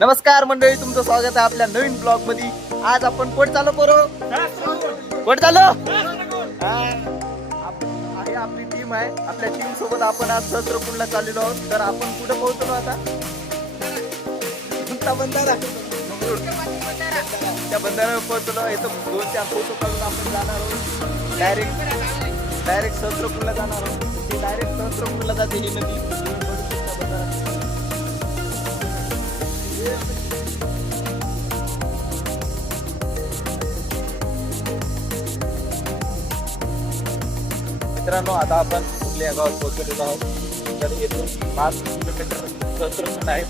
नमस्कार मंडळी, तुमचं स्वागत आहे आपल्या नवीन ब्लॉग मध्ये. आज आपण कोण चालू करू? कोण चालू आहे? आपली टीम आहे. आपल्या टीम सोबत आपण आज सहस्त्रकुंडला चाललेलो आहोत. तर आपण कुठे पोहोचलो आता? कोणता बंधारा? त्या बंधाऱ्यावर पोहोचलो. इथं 2-4 फोटो काढून आपण जाणार आहोत. डायरेक्ट सहस्त्रकुंडला जाणार आहोत. डायरेक्ट सहस्त्रकुंडला जाते ही नदी. मित्रांनो, आता आपण कुठल्या गावात पोहोचलेलो आहोत. तर येथून 5 किलोमीटर सहस्त्रकुंड आहे.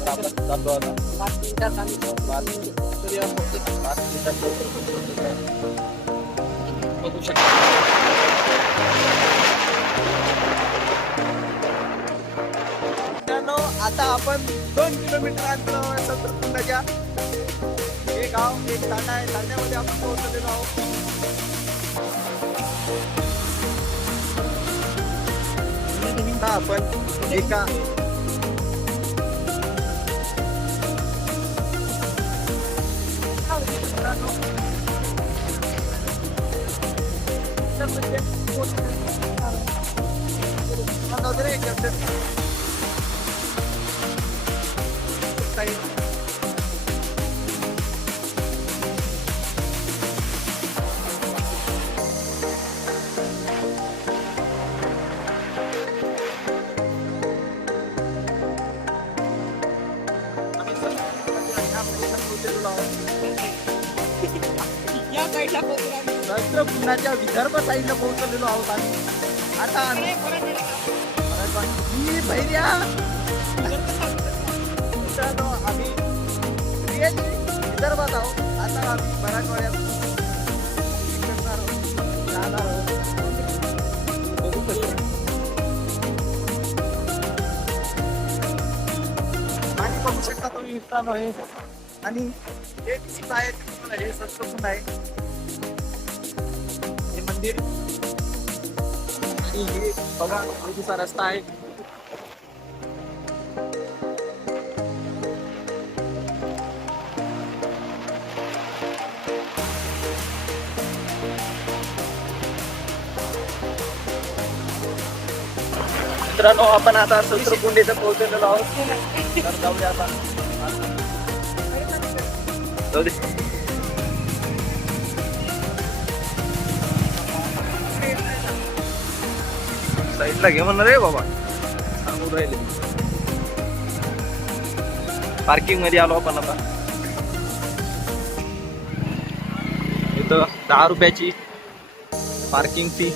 तर आपण चाललो आता 5 मिनिटात आम्ही 5 मिनिटात सहस्त्रकुंड बघू शकता. मित्रांनो, आता आपण 2 किलोमीटर अंतरावर सहस्त्रकुंडाच्या हे गाव एक तांडा आहे. तांड्यामध्ये आपण पोहोचलेलो आहोत. आपण एका सहस्त्रकुंडाच्या विदर्भ साईडला पोहोचलेलो आहोत आम्ही. आता आम्ही विदर्भात आहोत. आता आम्ही मराठवाड्यात जाणार आहोत. आणि बघू शकता तुम्ही मित्रांनो हे. आणि हे दिसत आहे तुम्हाला, हे सहस्त्रकुंड आहे, हे मंदिर. आणि हे बघा नदीचा रस्ता आहे. मित्रांनो, आपण आता सहस्त्रकुंड इथं पोहोचलेलो आहोत. तर जाऊया आता. जाऊ दे. साईडला घे म्हणणार रे बाबा, सांगून राहिले. पार्किंग मध्ये आलो आपण आता. इथं 10 रुपयाची पार्किंग फी.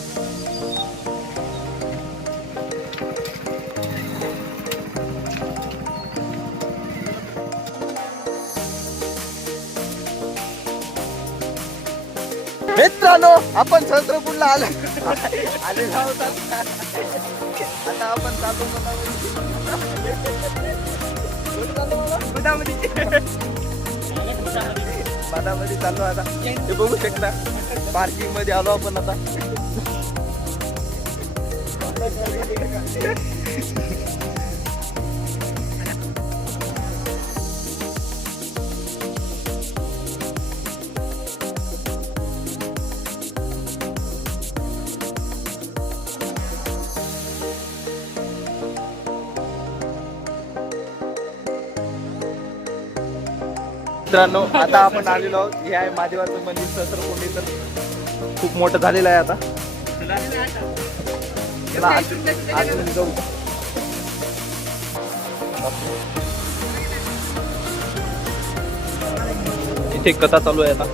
मित्रांनो, आपण सहस्त्रकुंडला आलो आहोत. आता आपण चालू मधामध्ये चाललो आता. हे बघू शकता, पार्किंग मध्ये आलो आपण आता. मित्रांनो, आता आपण आलेलो आहोत. हे आहे महादेवाचं मंदिर सहस्त्रकुंडी. तर खूप मोठं झालेलं आहे आता. आतमध्ये जाऊ. इथे कथा चालू आहे आता.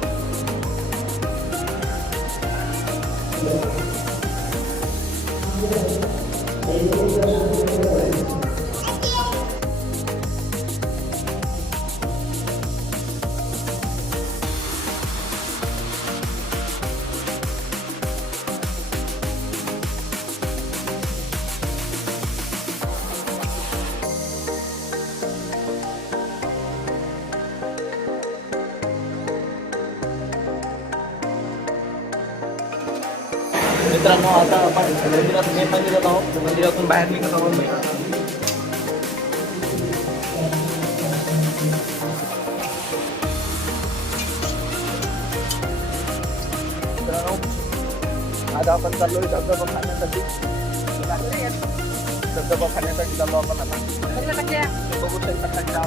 मित्रांनो, आता आपण मंदिरात आहोत. मंदिरातून बाहेर निघत आहोत. आता आपण चाललोय धबधबा खाण्यासाठी. धबधबा खाण्यासाठी चाललो आपण आता. बघू शकता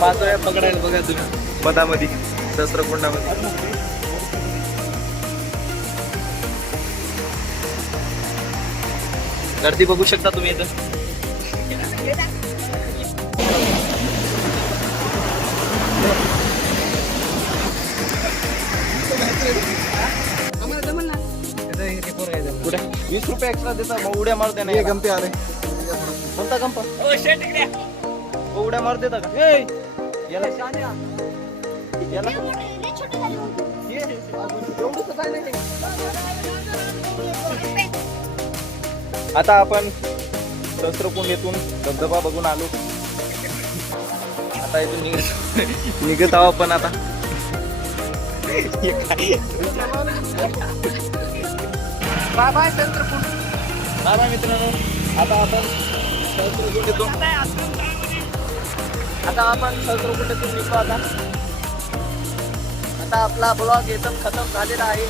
पाचोळ्या पकडायला बघा तुम्ही मधामध्ये सहस्त्रकुंडामध्ये. गर्दी बघू शकता तुम्ही इथं. कुठे 20 रुपये एक्स्ट्रा देता मग उड्या मारते नाही गंपे आले. कोणता गंप उड्या मार देता का? याला याला आता आपण सहस्त्रकुंड येथून धबधबा बघून आलो. आता इथून निघत आहो आपण आता. Bye bye Sahastrakund. Bye bye मित्रांनो. आता आपण सहस्त्रकुंड येतो. आता आपण सहस्त्रकुंडातून निघतो. आता आपला ब्लॉग एकदम खतम झालेला आहे.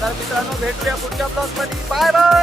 तर मित्रांनो भेटूया पुढच्या ब्लॉग मध्ये. Bye bye.